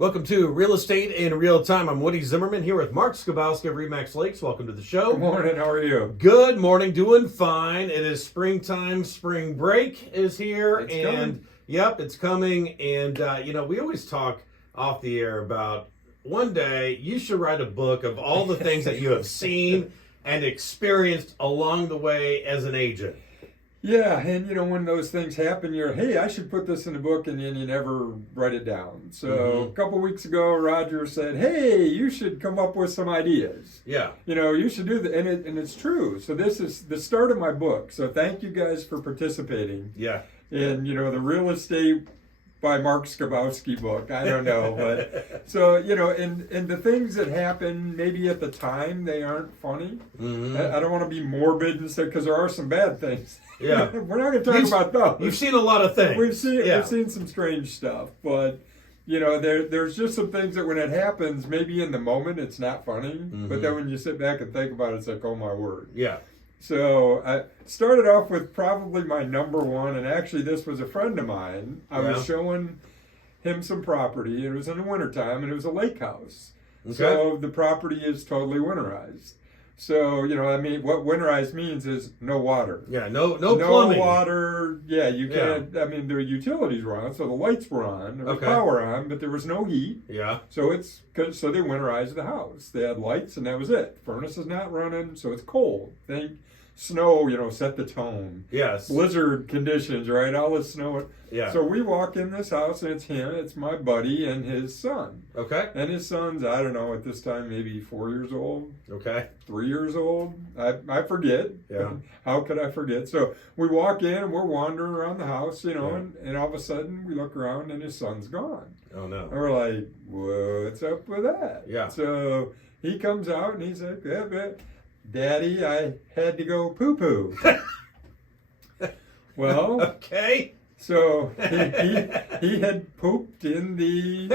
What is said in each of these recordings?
Welcome to Real Estate in Real Time. I'm Woody Zimmerman here with Mark Skabowski of Remax Lakes. Welcome to the show. Good morning. How are you? Good morning. Doing fine. It is springtime. Spring break is here. It's coming. Yep, it's coming. And, we always talk off the air about one day you should write a book of all the things that you have seen and experienced along the way as an agent. Yeah, and when those things happen, you're, hey, I should put this in a book, and then you never write it down. So a couple weeks ago, Roger said, hey, you should come up with some ideas. Yeah. You should do that, and it's true. So this is the start of my book. So thank you guys for participating. Yeah. In, the Real Estate by Mark Skabowski book. I don't know, but so and the things that happen maybe at the time they aren't funny. Mm-hmm. I don't want to be morbid and say because there are some bad things. Yeah, we're not going to talk about those. You've seen a lot of things. We've seen some strange stuff, but there's just some things that when it happens, maybe in the moment it's not funny, but then when you sit back and think about it, it's like, oh my word. Yeah. So I started off with probably my number one, and actually this was a friend of mine. I was showing him some property. It was in the wintertime, and it was a lake house. Okay. So the property is totally winterized. So, what winterized means is no water. Yeah, no plumbing. No water. Yeah, you can't, their utilities were on, so the lights were on, there was power on, but there was no heat. Yeah. So so they winterized the house. They had lights, and that was it. Furnace is not running, so it's cold. Think snow, set the tone. Yes. Blizzard conditions, right? All this snow. Yeah. So we walk in this house, and it's my buddy and his son. Okay. And his son's, I don't know, at this time, maybe 4 years old. Okay. 3 years old. I forget. Yeah. How could I forget? So we walk in, and we're wandering around the house, and all of a sudden, we look around, and his son's gone. Oh, no. And we're like, what's up with that? Yeah. So he comes out, and he's like, Daddy, I had to go poo-poo. Well, okay. So he had pooped in the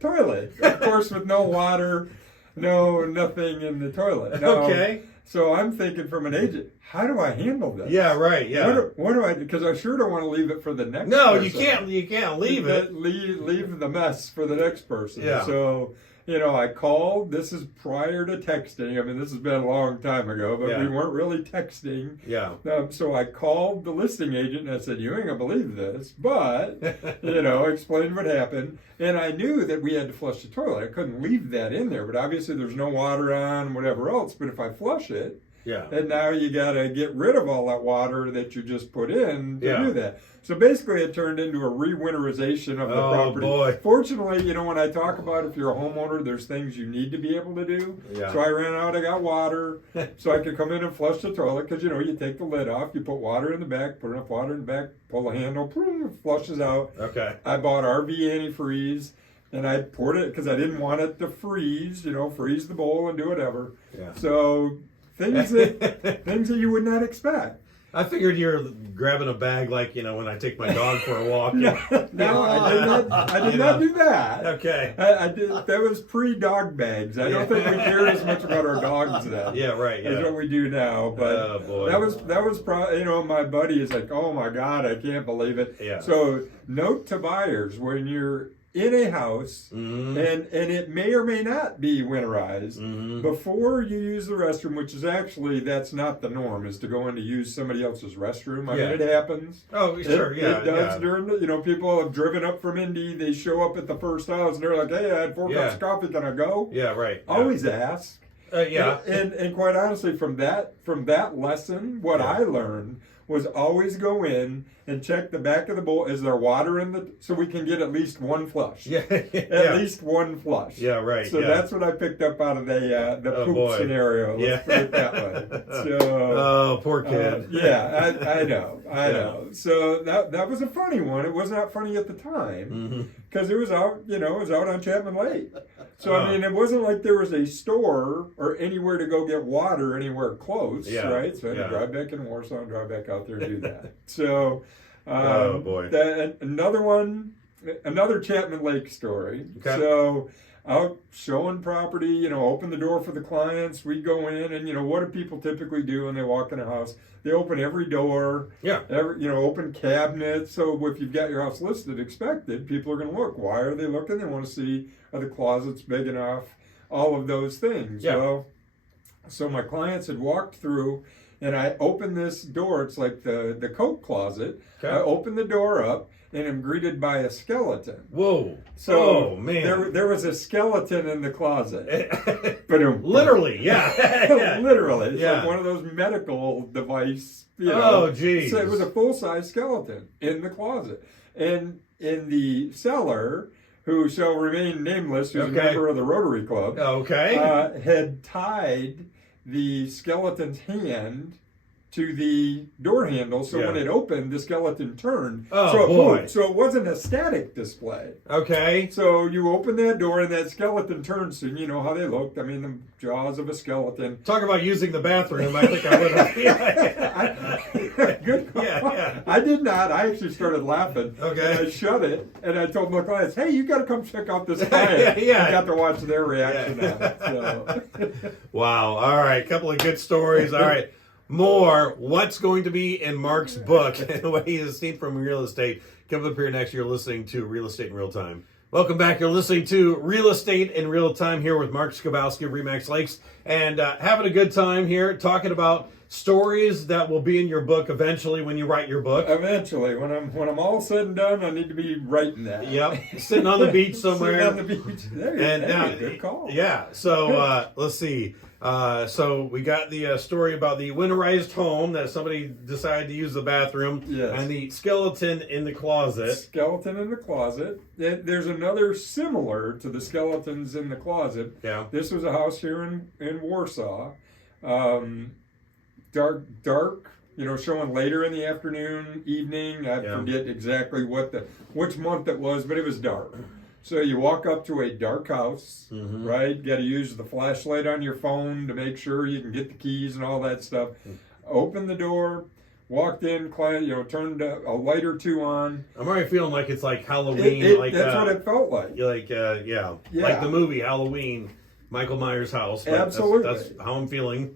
toilet, of course, with no water, nothing in the toilet. Now, okay. So I'm thinking from an agent, how do I handle this? Yeah, right. Yeah. What do I do? Because I sure don't want to leave it for the next. No, person. you can't leave it. Leave the mess for the next person. Yeah. So. I called. This is prior to texting. This has been a long time ago, but we weren't really texting. Yeah. So I called the listing agent and I said, you ain't going to believe this, but, explained what happened. And I knew that we had to flush the toilet. I couldn't leave that in there, but obviously there's no water on, whatever else. But if I flush it, and now you got to get rid of all that water that you just put in to do that. So basically it turned into a re-winterization of the property. Boy. Fortunately, when I talk about if you're a homeowner, there's things you need to be able to do. Yeah. So I ran out, I got water, so I could come in and flush the toilet because, you take the lid off, you put water in the back, put enough water in the back, pull the handle, flushes out. Okay. I bought RV antifreeze. And I poured it because I didn't want it to freeze, freeze the bowl and do whatever. Yeah. So things that you would not expect. I figured you're grabbing a bag like, when I take my dog for a walk. No, I did not do that. Okay. I did. That was pre-dog bags. I don't think we cared as much about our dogs then. Yeah, right. Yeah. As what we do now. But oh, boy. that was probably, my buddy is like, oh my God, I can't believe it. Yeah. So note to buyers, when you're in a house, and it may or may not be winterized, before you use the restroom, which is actually, that's not the norm, is to go in to use somebody else's restroom. I mean, it happens. Oh, sure, It does during the, people have driven up from Indy, they show up at the first house, and they're like, hey, I had 4 cups of coffee, can I go? Yeah, right. Always ask. Yeah. And quite honestly, from that lesson, what I learned was always go in and check the back of the bowl. Is there water in the, so we can get at least one flush. Yeah. At least one flush. Yeah, right. So that's what I picked up out of the poop scenario. Let's put it that way. So, oh, poor kid. I know. So that was a funny one. It was not funny at the time because it was out, it was out on Chapman Lake. So, it wasn't like there was a store or anywhere to go get water anywhere close, right? So I had to drive back in Warsaw and drive back out there to do that. So, oh, boy. Another Chapman Lake story. Okay. So, out showing property, you know, open the door for the clients. We go in and, you know, what do people typically do when they walk in a house? They open every door, Yeah. Open cabinets. So if you've got your house listed, expected, people are going to look. Why are they looking? They want to see, are the closets big enough? All of those things. Yeah. Well, so my clients had walked through, and I opened this door. It's like the coat closet. Okay. I opened the door up and am greeted by a skeleton. Whoa. So oh, man. there was a skeleton in the closet. But Literally, yeah. Yeah. Literally. It's Yeah. like one of those medical device, Oh, geez. So it was a full-size skeleton in the closet. And in the seller, who shall remain nameless, who's a member of the Rotary Club, had tied the skeleton's hand to the door handle, so when it opened, the skeleton turned. Oh, so it boy. moved. So it wasn't a static display. Okay. So you open that door and that skeleton turns, and you know how they looked. I mean, the jaws of a skeleton. Talk about using the bathroom. I think I would have. Good call. Yeah. I did not. I actually started laughing. Okay. And I shut it, and I told my clients, "Hey, you got to come check out this client." Yeah. I got to watch their reaction on it. So. Wow. All right. A couple of good stories. All right. More. What's going to be in Mark's book and what he has seen from real estate. Coming up here next, you're listening to Real Estate in Real Time. Welcome back. You're listening to Real Estate in Real Time here with Mark Skabowski of Remax Lakes, and having a good time here talking about stories that will be in your book eventually when you write your book. Eventually, when I'm all said and done, I need to be writing that. Yep, sitting on the beach somewhere. Sitting on the beach. Good call. Yeah. So let's see. So we got the story about the winterized home that somebody decided to use the bathroom, and the skeleton in the closet. Skeleton in the closet. There's another similar to the skeletons in the closet. Yeah. This was a house here in Warsaw. Dark, showing later in the afternoon, evening. I forget exactly which month it was, but it was dark. So you walk up to a dark house, right? Got to use the flashlight on your phone to make sure you can get the keys and all that stuff. Open the door, walked in, turned a light or two on. I'm already feeling like it's like Halloween. That's what it felt like. Like the movie Halloween, Michael Myers' house. Absolutely. That's how I'm feeling.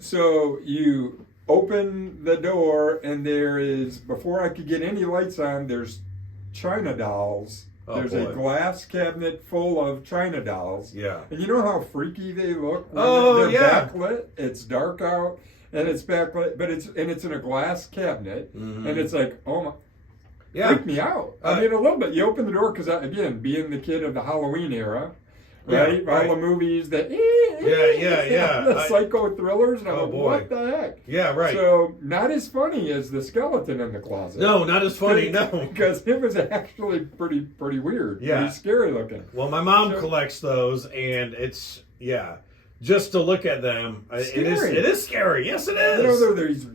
So you open the door, and there is, before I could get any lights on, there's China dolls. There's a glass cabinet full of China dolls. Yeah. And you know how freaky they look? Oh, they're backlit. It's dark out, and it's backlit, but it's in a glass cabinet, and it's like, oh my. Yeah. Freaked me out. I mean, a little bit. You open the door because, again, being the kid of the Halloween era, right? All the movies that the psycho thrillers, and I'm like, what the heck? Yeah, right. So not as funny as the skeleton in the closet. No, not as funny. No, because it was actually pretty weird. Yeah, pretty scary looking. Well, my mom collects those, and it's just to look at them, it is scary. Yes, it is. There are these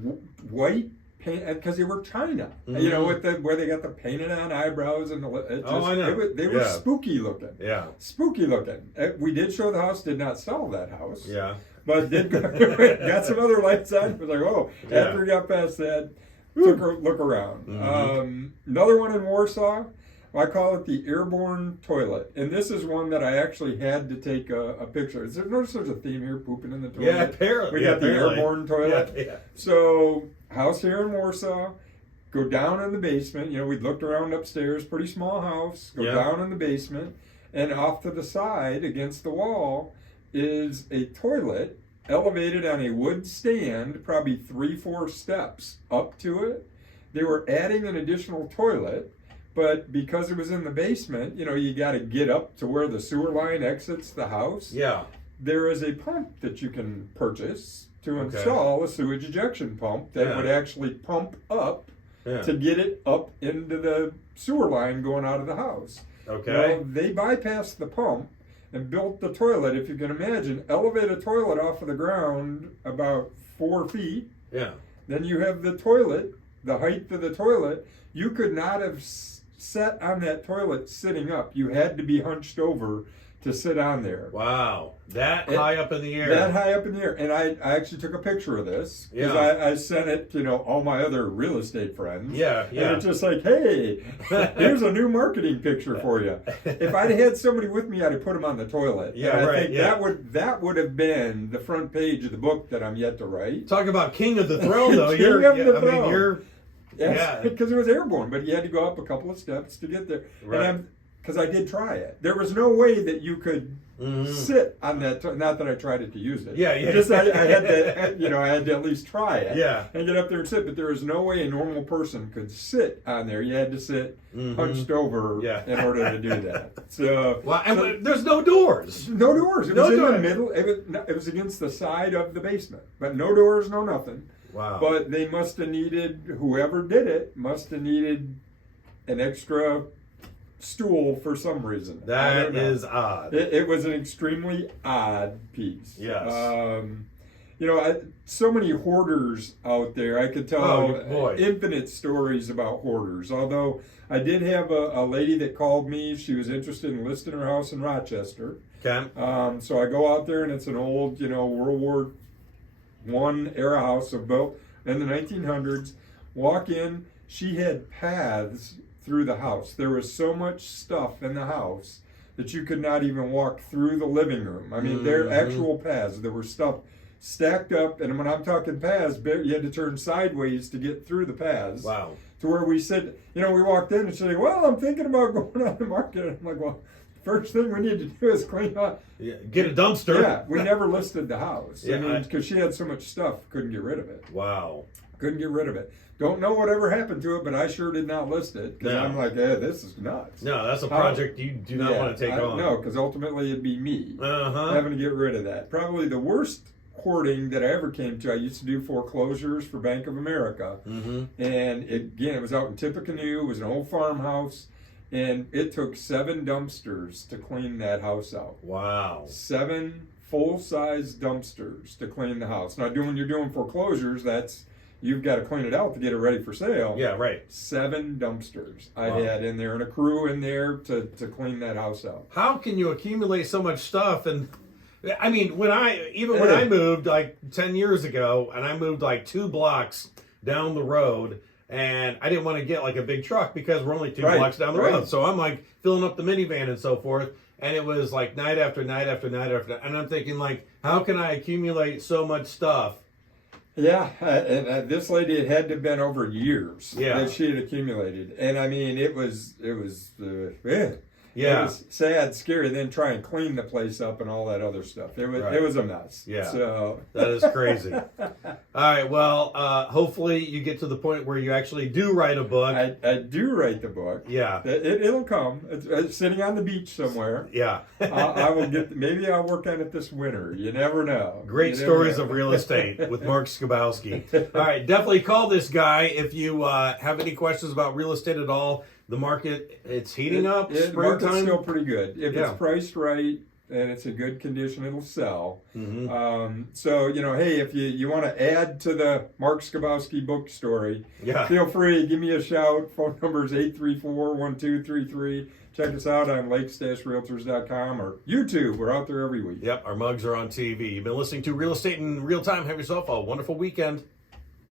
white. Because they were China, where they got the painted on eyebrows and I know. They were spooky looking. Yeah, spooky looking. We did show the house. Did not sell that house. Yeah, but did got some other lights on. It was like, after we got past that, took a look around. Another one in Warsaw. I call it the airborne toilet, and this is one that I actually had to take a picture. Notice there's a theme here, pooping in the toilet. Yeah, apparently. We got the airborne toilet. Yeah. So, house here in Warsaw, go down in the basement. We looked around upstairs, pretty small house. Go down in the basement, and off to the side, against the wall, is a toilet elevated on a wood stand, probably 3-4 steps up to it. They were adding an additional toilet. But because it was in the basement, you got to get up to where the sewer line exits the house. Yeah. There is a pump that you can purchase to install a sewage ejection pump that would actually pump up to get it up into the sewer line going out of the house. Okay. Well, they bypassed the pump and built the toilet, if you can imagine, elevate a toilet off of the ground about 4 feet. Yeah. Then you have the toilet, the height of the toilet. You could not have sat on that toilet sitting up. You had to be hunched over to sit on there. Wow. That high up in the air. That high up in the air. And I actually took a picture of this because I sent it to all my other real estate friends. Yeah. And it's just like, hey, here's a new marketing picture for you. If I'd had somebody with me, I'd have put them on the toilet. Yeah, and I right. think that would have been the front page of the book that I'm yet to write. Talk about king of the throne, though. King of the throne. I mean, you're. Yes, because it was airborne, but you had to go up a couple of steps to get there. Right. Because I did try it. There was no way that you could sit on that. Not that I tried it to use it. Yeah. Just I had to, I had to at least try it. Yeah. And get up there and sit. But there was no way a normal person could sit on there. You had to sit hunched over in order to do that. So, and there's no doors. No doors. It was in the middle. It was against the side of the basement, but no doors, no nothing. Wow. But they must have needed, whoever did it must have needed an extra stool for some reason. That is odd. It was an extremely odd piece. Yes. So many hoarders out there. I could tell boy. infinite stories about hoarders. Although I did have a lady that called me. She was interested in listing her house in Rochester. Okay. So I go out there and it's an old, World War I era house built in the 1900s. Walk in, she had paths through the house. There was so much stuff in the house that you could not even walk through the living room. I mean, they're actual paths. There was stuff stacked up, and when I'm talking paths, you had to turn sideways to get through the paths. Wow. To where we said, we walked in and she said, well, I'm thinking about going on the market. And I'm like, well, first thing we need to do is clean up. Yeah, get a dumpster. Yeah, we never listed the house. Yeah, because she had so much stuff, couldn't get rid of it. Wow. Couldn't get rid of it. Don't know whatever happened to it, but I sure did not list it because I'm like, this is nuts. No, that's a project you do not want to take on. No, because ultimately it'd be me having to get rid of that. Probably the worst hoarding that I ever came to. I used to do foreclosures for Bank of America, and it was out in Tippecanoe. It was an old farmhouse. And it took 7 dumpsters to clean that house out. Wow. 7 full-size dumpsters to clean the house. Now, when you're doing foreclosures, you've got to clean it out to get it ready for sale. Yeah, right. 7 dumpsters I had in there and a crew in there to clean that house out. How can you accumulate so much stuff? And I mean, when I moved like 10 years ago, and I moved like 2 blocks down the road, and I didn't want to get like a big truck because we're only 2 blocks down the road. So I'm like filling up the minivan and so forth. And it was like night after night after night after night. And I'm thinking like, how can I accumulate so much stuff? Yeah, and this lady, it had to have been over years that she had accumulated. And I mean, it was sad, scary. Then try and clean the place up and all that other stuff. It was a mess. Yeah, so that is crazy. All right, well, hopefully you get to the point where you actually do write a book. I do write the book. Yeah, it'll come. It's sitting on the beach somewhere. Yeah, I will get. Maybe I'll work on it this winter. You never know. Great stories of real estate with Mark Skabowski. All right, definitely call this guy if you have any questions about real estate at all. The market, it's heating up. The market's still pretty good. If it's priced right and it's in good condition, it'll sell. So, hey, if you want to add to the Mark Skabowski book story, feel free. Give me a shout. Phone number is 834-1233. Check us out on lakes-realtors.com or YouTube. We're out there every week. Yep, our mugs are on TV. You've been listening to Real Estate in Real Time. Have yourself a wonderful weekend.